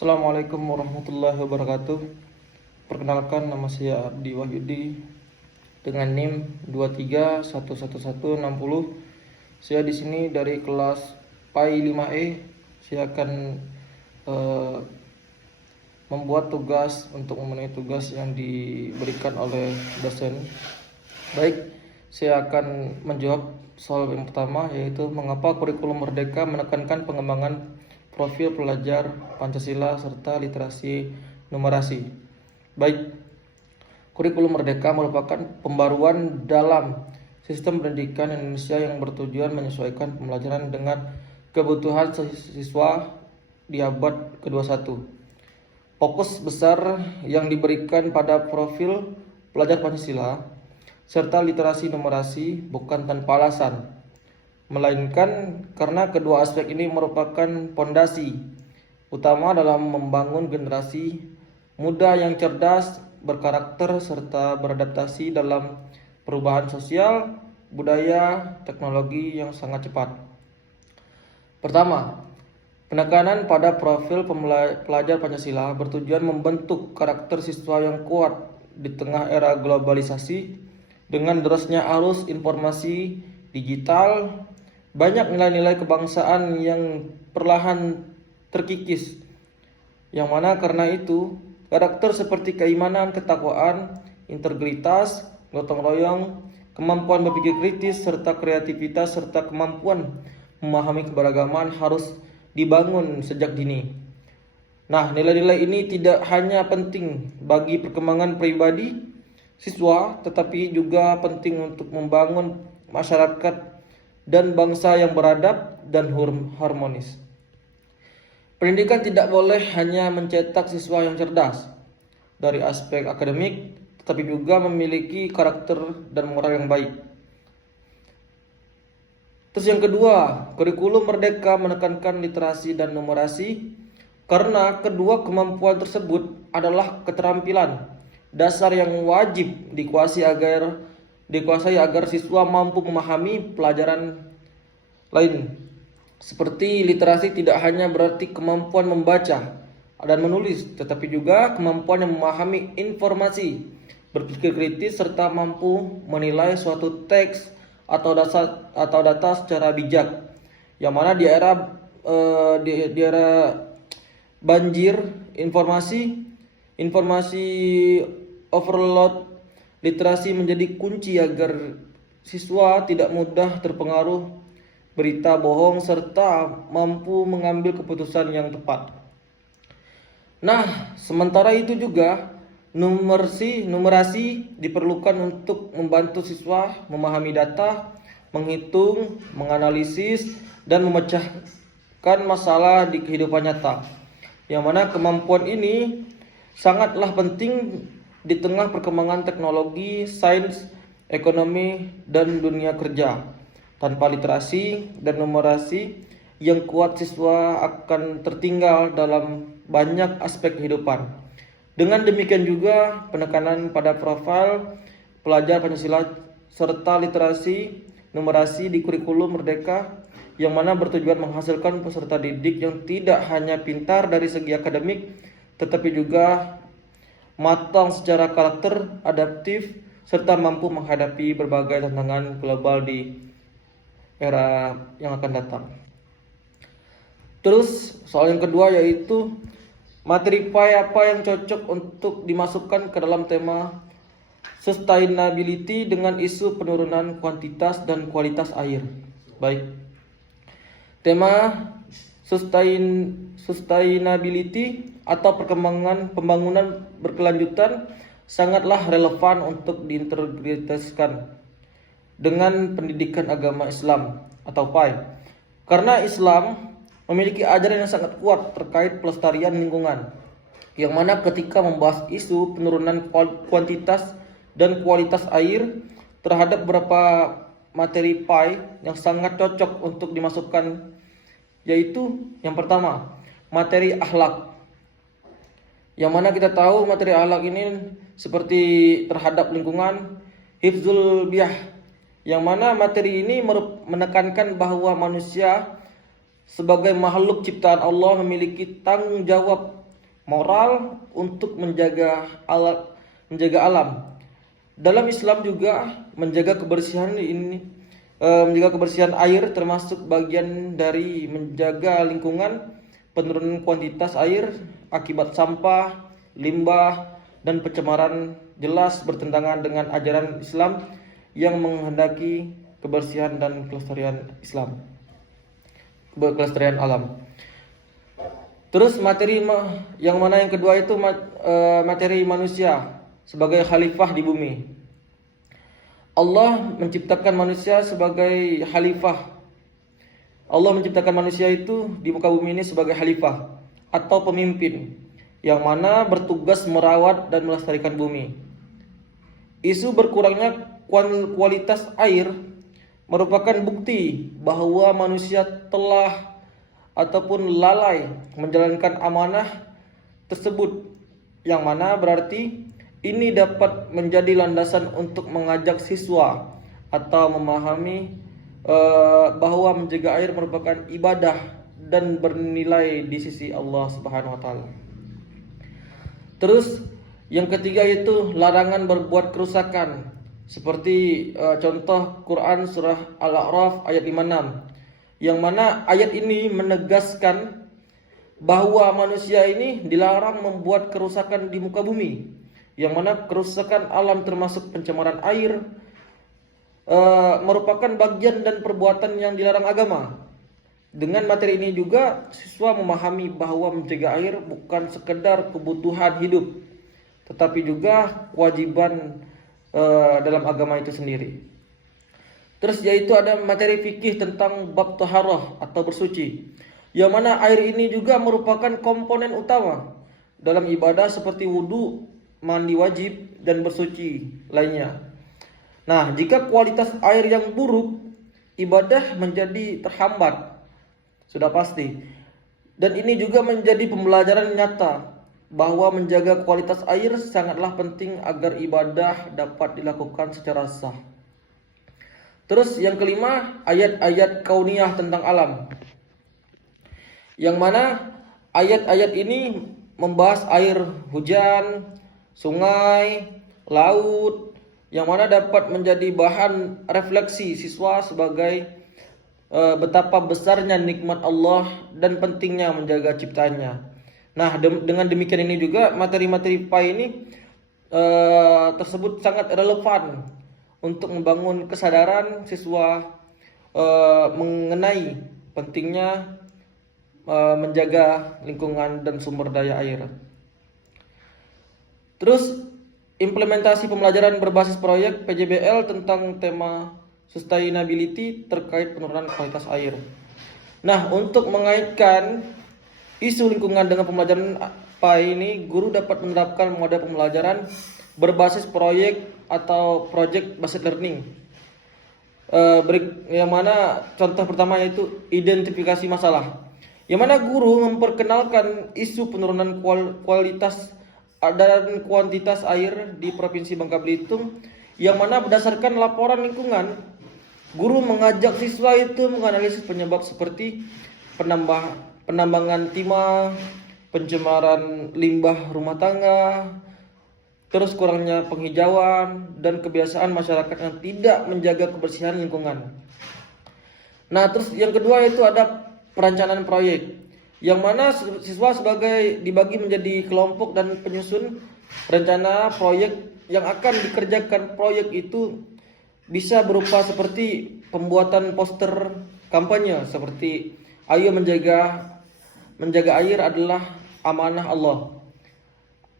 Assalamualaikum warahmatullahi wabarakatuh. Perkenalkan, nama saya Abdi Wahyudi dengan NIM 2311160. Saya di sini dari kelas PAI 5E. Saya akan membuat tugas untuk memenuhi tugas yang diberikan oleh dosen. Baik, saya akan menjawab soal yang pertama, yaitu mengapa kurikulum Merdeka menekankan pengembangan profil pelajar Pancasila serta literasi numerasi. Baik, kurikulum Merdeka merupakan pembaruan dalam sistem pendidikan Indonesia yang bertujuan menyesuaikan pembelajaran dengan kebutuhan siswa di abad ke-21. Fokus besar yang diberikan pada profil pelajar Pancasila serta literasi numerasi bukan tanpa alasan, melainkan karena kedua aspek ini merupakan pondasi utama dalam membangun generasi muda yang cerdas, berkarakter, serta beradaptasi dalam perubahan sosial, budaya, teknologi yang sangat cepat. Pertama, penekanan pada profil pelajar Pancasila bertujuan membentuk karakter siswa yang kuat di tengah era globalisasi dengan derasnya arus informasi digital. Banyak nilai-nilai kebangsaan yang perlahan terkikis, yang mana karena itu karakter seperti keimanan, ketakwaan, integritas, gotong royong, kemampuan berpikir kritis, serta kreativitas, serta kemampuan memahami keberagaman harus dibangun sejak dini. Nah, nilai-nilai ini tidak hanya penting bagi perkembangan pribadi siswa, tetapi juga penting untuk membangun masyarakat dan bangsa yang beradab dan harmonis. Pendidikan tidak boleh hanya mencetak siswa yang cerdas dari aspek akademik, tetapi juga memiliki karakter dan moral yang baik. Terus yang kedua, kurikulum Merdeka menekankan literasi dan numerasi karena kedua kemampuan tersebut adalah keterampilan dasar yang wajib dikuasai agar siswa mampu memahami pelajaran lain. Seperti literasi tidak hanya berarti kemampuan membaca dan menulis, tetapi juga kemampuan yang memahami informasi, berpikir kritis, serta mampu menilai suatu teks atau data secara bijak. Yang mana di era banjir informasi overload, literasi menjadi kunci agar siswa tidak mudah terpengaruh berita bohong serta mampu mengambil keputusan yang tepat. Nah, sementara itu juga numerasi diperlukan untuk membantu siswa memahami data, menghitung, menganalisis, dan memecahkan masalah di kehidupan nyata. Yang mana kemampuan ini sangatlah penting di tengah perkembangan teknologi, sains, ekonomi, dan dunia kerja. Tanpa literasi dan numerasi yang kuat, siswa akan tertinggal dalam banyak aspek kehidupan. Dengan demikian juga penekanan pada profil pelajar Pancasila serta literasi numerasi di kurikulum Merdeka yang mana bertujuan menghasilkan peserta didik yang tidak hanya pintar dari segi akademik, tetapi juga matang secara karakter, adaptif, serta mampu menghadapi berbagai tantangan global di era yang akan datang. Terus soal yang kedua, yaitu materi PAI apa yang cocok untuk dimasukkan ke dalam tema sustainability dengan isu penurunan kuantitas dan kualitas air. Baik, tema sustainability atau pembangunan berkelanjutan sangatlah relevan untuk diintegrasikan dengan pendidikan agama Islam atau PAI. Karena Islam memiliki ajaran yang sangat kuat terkait pelestarian lingkungan, yang mana ketika membahas isu penurunan kuantitas dan kualitas air terhadap beberapa materi PAI yang sangat cocok untuk dimasukkan, yaitu yang pertama, materi akhlak. Yang mana kita tahu materi akhlak ini seperti terhadap lingkungan, hifzul biyah, yang mana materi ini menekankan bahwa manusia sebagai makhluk ciptaan Allah memiliki tanggung jawab moral untuk menjaga alam. Dalam Islam juga menjaga kebersihan air termasuk bagian dari menjaga lingkungan. Penurunan kuantitas air akibat sampah, limbah, dan pencemaran jelas bertentangan dengan ajaran Islam yang menghendaki kebersihan dan kelestarian alam. Terus yang kedua itu materi manusia sebagai khalifah di bumi. Allah menciptakan manusia sebagai khalifah. Allah menciptakan manusia itu di muka bumi ini sebagai khalifah atau pemimpin yang mana bertugas merawat dan melestarikan bumi. Isu berkurangnya kualitas air merupakan bukti bahwa manusia telah ataupun lalai menjalankan amanah tersebut, yang mana berarti ini dapat menjadi landasan untuk mengajak siswa atau memahami bahwa menjaga air merupakan ibadah dan bernilai di sisi Allah Subhanahu wa taala. Terus yang ketiga itu larangan berbuat kerusakan. Seperti contoh Quran surah Al-A'raf ayat 56, yang mana ayat ini menegaskan bahwa manusia ini dilarang membuat kerusakan di muka bumi, yang mana kerusakan alam termasuk pencemaran air merupakan bagian dan perbuatan yang dilarang agama. Dengan materi ini juga siswa memahami bahwa menjaga air bukan sekedar kebutuhan hidup, tetapi juga kewajiban dalam agama itu sendiri. Terus yaitu ada materi fikih tentang bab taharah atau bersuci, yang mana air ini juga merupakan komponen utama dalam ibadah seperti wudu, mandi wajib, dan bersuci lainnya. Nah, jika kualitas air yang buruk, ibadah menjadi terhambat, sudah pasti. Dan ini juga menjadi pembelajaran nyata bahwa menjaga kualitas air sangatlah penting agar ibadah dapat dilakukan secara sah. Terus yang kelima, ayat-ayat kauniyah tentang alam, yang mana ayat-ayat ini membahas air hujan, sungai, laut, yang mana dapat menjadi bahan refleksi siswa sebagai betapa besarnya nikmat Allah dan pentingnya menjaga ciptaannya. Nah, dengan demikian ini juga materi-materi PAI ini tersebut sangat relevan untuk membangun kesadaran siswa mengenai pentingnya menjaga lingkungan dan sumber daya air. Terus implementasi pembelajaran berbasis proyek PJBL tentang tema sustainability terkait penurunan kualitas air. Nah, untuk mengaitkan isu lingkungan dengan pembelajaran PAI ini, guru dapat menerapkan model pembelajaran berbasis proyek atau project based learning. Yang mana contoh pertama yaitu identifikasi masalah, yang mana guru memperkenalkan isu penurunan kualitas dan kuantitas air di Provinsi Bangka Belitung, yang mana berdasarkan laporan lingkungan, guru mengajak siswa itu menganalisis penyebab seperti penambangan timah, pencemaran limbah rumah tangga, terus kurangnya penghijauan, dan kebiasaan masyarakat yang tidak menjaga kebersihan lingkungan. Nah, terus yang kedua itu ada perencanaan proyek, yang mana siswa dibagi menjadi kelompok dan penyusun rencana proyek yang akan dikerjakan. Proyek itu bisa berupa seperti pembuatan poster kampanye seperti ayo menjaga air adalah amanah Allah.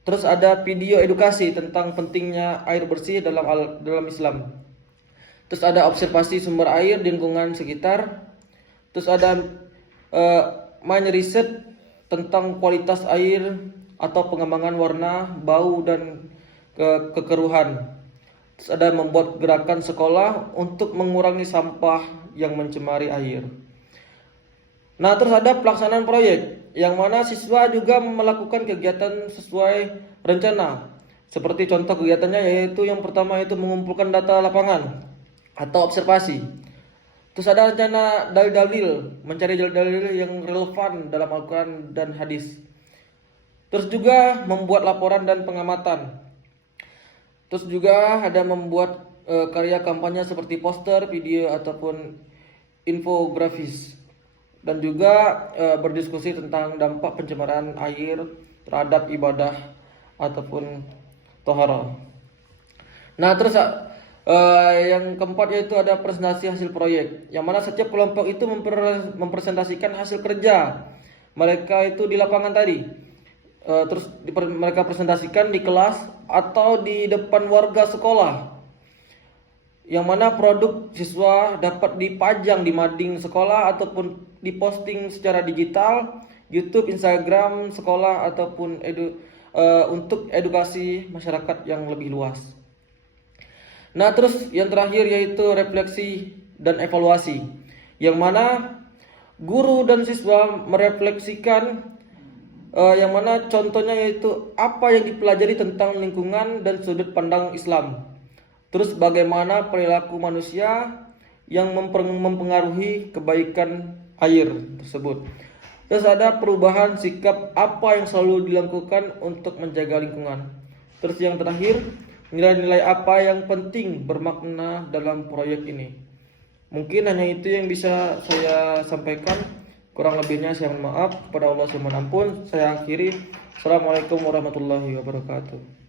Terus ada video edukasi tentang pentingnya air bersih dalam Islam. Terus ada observasi sumber air di lingkungan sekitar. Terus ada main riset tentang kualitas air atau pengembangan warna, bau, dan kekeruhan. Terus ada membuat gerakan sekolah untuk mengurangi sampah yang mencemari air. Nah, terus ada pelaksanaan proyek, yang mana siswa juga melakukan kegiatan sesuai rencana. Seperti contoh kegiatannya yaitu yang pertama itu mengumpulkan data lapangan atau observasi. Terus ada rencana dalil-dalil, mencari dalil-dalil yang relevan dalam Al-Quran dan hadis. Terus juga membuat laporan dan pengamatan. Terus juga ada membuat karya kampanye seperti poster, video ataupun infografis. Dan juga berdiskusi tentang dampak pencemaran air terhadap ibadah ataupun tohara. Nah, terus yang keempat yaitu ada presentasi hasil proyek, yang mana setiap kelompok itu mempresentasikan hasil kerja mereka itu di lapangan tadi. Terus mereka presentasikan di kelas atau di depan warga sekolah, yang mana produk siswa dapat dipajang di mading sekolah ataupun diposting secara digital, YouTube, Instagram sekolah ataupun untuk edukasi masyarakat yang lebih luas. Nah, terus yang terakhir yaitu refleksi dan evaluasi, yang mana guru dan siswa merefleksikan, yang mana contohnya yaitu apa yang dipelajari tentang lingkungan dan sudut pandang Islam. Terus bagaimana perilaku manusia yang mempengaruhi kebaikan air tersebut. Terus ada perubahan sikap apa yang selalu dilakukan untuk menjaga lingkungan. Terus yang terakhir, nilai-nilai apa yang penting bermakna dalam proyek ini. Mungkin hanya itu yang bisa saya sampaikan. Kurang lebihnya saya mohon maaf. Kepada Allah saya mohon ampun. Saya akhiri. Assalamualaikum warahmatullahi wabarakatuh.